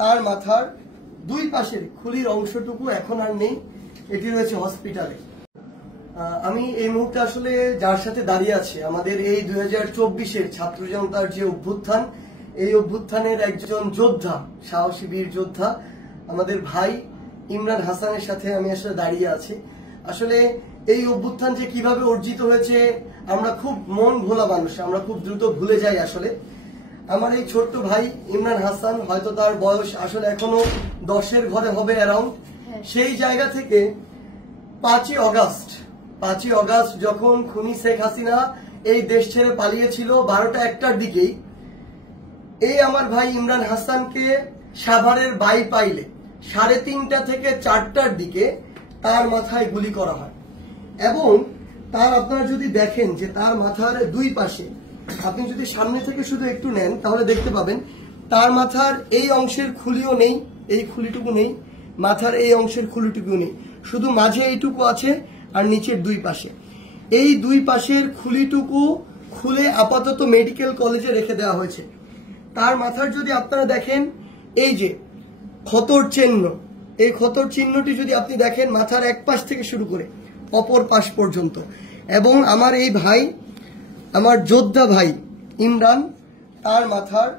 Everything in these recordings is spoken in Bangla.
তার মাথার দুই পাশের খুলির অংশটুকু এখন আর নেই, এটি রয়েছে হসপিটালে। আমি এই মুহূর্তে আসলে যার সাথে দাঁড়িয়ে আছি, আমাদের এই 2024-এর ছাত্র জনতার যে অভ্যুত্থান, এই অভ্যুত্থানের একজন যোদ্ধা, সাহসী বীর যোদ্ধা, আমাদের ভাই ইমরান হাসানের সাথে আমি আসলে দাঁড়িয়ে আছি। আসলে এই অভ্যুত্থান যে কিভাবে অর্জিত হয়েছে, আমরা খুব মন ভোলা মানুষ, আমরা খুব দ্রুত ভুলে যাই। আসলে আমার এই ছোট্ট ভাই ইমরান হাসান, হয়তো তার বয়স আসলে এখনো 10-এর ঘরে হবে অ্যারাউন্ড, সেই জায়গা থেকে 5ই অগাস্ট যখন খুনি শেখ হাসিনা এই দেশ ছেড়ে পালিয়েছিল 12টা-1টার দিকেই, এই আমার ভাই ইমরান হাসানকে সাভারের বাইপাইলে 3:30 থেকে 4টার দিকে তার মাথায় গুলি করা হয়। এবং তার আপনারা যদি দেখেন যে তার মাথার দুই পাশে, আপনি যদি সামনে থেকে শুধু একটু নেন তাহলে দেখতে পাবেন তার মাথার এই অংশের খুলিও নেই, এই খুলিটুকু নেই, মাথার এই অংশের খুলিটুকু নেই, শুধু মাঝে এইটুকু আছে আর নিচের দুই পাশে। এই দুই পাশের খুলিটুকু খুলে আপাতত মেডিকেল কলেজে রেখে দেওয়া হয়েছে। তার মাথার যদি আপনারা দেখেন, এই যে ক্ষতর চিহ্ন, এই ক্ষতর চিহ্নটি যদি আপনি দেখেন মাথার এক পাশ থেকে শুরু করে অপর পাশ পর্যন্ত। এবং আমার এই ভাই, আমার যোদ্ধা ভাই ইমরান, তার মাথার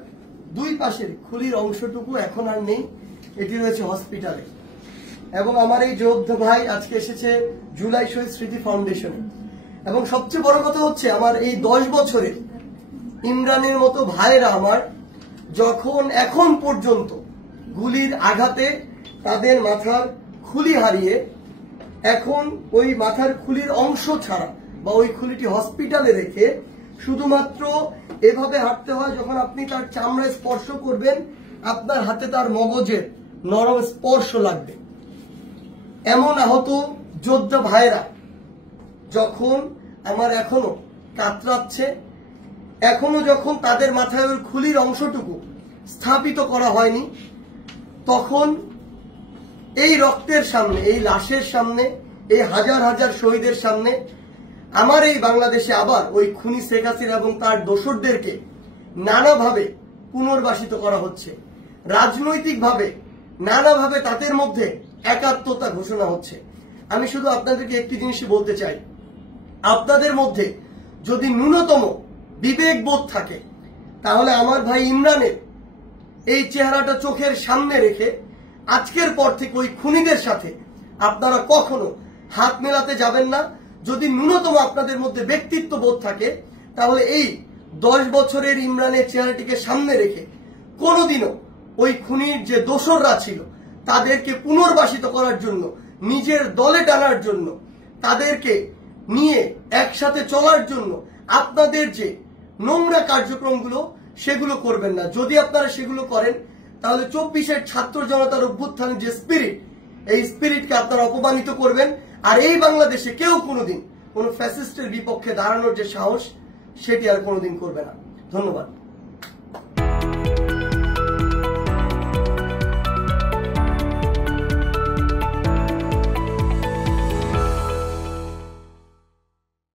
দুই পাশের খুলির অংশটুকু এখন আর নেই, এটি রয়েছে হসপিটালে। এবং আমার এই যোদ্ধা ভাই আজকে এসেছে জুলাই শহীদ স্মৃতি ফাউন্ডেশনে। এবং সবচেয়ে বড় কথা হচ্ছে, আমার এই 10 বছরের ইমরানের মতো ভাইরা আমার যখন এখন পর্যন্ত গুলির আঘাতে তাদের মাথার খুলি হারিয়ে, এখন ওই মাথার খুলির অংশ ছাড়া বা ওই খুলিটি হসপিটালে রেখে শুধুমাত্র এভাবে হাঁটতে হয়, যখন আপনি তার চামড়ায় স্পর্শ করবেন আপনার হাতে তার মগজের নরম স্পর্শ লাগবে। এমন আহত যোদ্ধা ভাইরা যখন আমার এখনো কাতরাচ্ছে, এখনো যখন তাদের মাথায় ওই খুলির অংশটুকু স্থাপিত করা হয়নি, তখন এই রক্তের সামনে, এই লাশের সামনে, এই হাজার হাজার শহীদের সামনে আমার এই বাংলাদেশে আবার ওই খুনি শেখ হাসিনা এবং তার দোসরদেরকে নানাভাবে পুনর্বাসিত করা হচ্ছে। রাজনৈতিকভাবে নানাভাবে তাদের মধ্যে একাত্মতা ঘোষণা হচ্ছে। আমি শুধু আপনাদেরকে একটি জিনিসই বলতে চাই, আপনাদের মধ্যে যদি ন্যূনতম বিবেকবোধ থাকে, তাহলে আমার ভাই ইমরানের এই চেহারাটা চোখের সামনে রেখে আজকের পর থেকে ওই খুনিদের সাথে আপনারা কখনো হাত মেলাতে যাবেন না। যদি ন্যূনতম আপনাদের মধ্যে ব্যক্তিত্ব বোধ থাকে, তাহলে এই 10 বছরের ইমরানের চেহারাটিকে সামনে রেখে কোনোদিনও ওই খুনির যে দোসররা ছিল তাদেরকে পুনর্বাসিত করার জন্য, নিজের দলে টানার জন্য, তাদেরকে নিয়ে একসাথে চলার জন্য আপনাদের যে নোংরা কার্যক্রমগুলো সেগুলো করবেন না। যদি আপনারা সেগুলো করেন, তাহলে 24-এর ছাত্র জনতার অভ্যুত্থানের যে স্পিরিট, এই স্পিরিটকে আপনারা অপমানিত করবেন। আর এই বাংলাদেশে কেউ কোনোদিন কোন ফ্যাসিস্টের বিপক্ষে দাঁড়ানোর যে সাহস, সেটি আর কোনোদিন করবে না। ধন্যবাদ।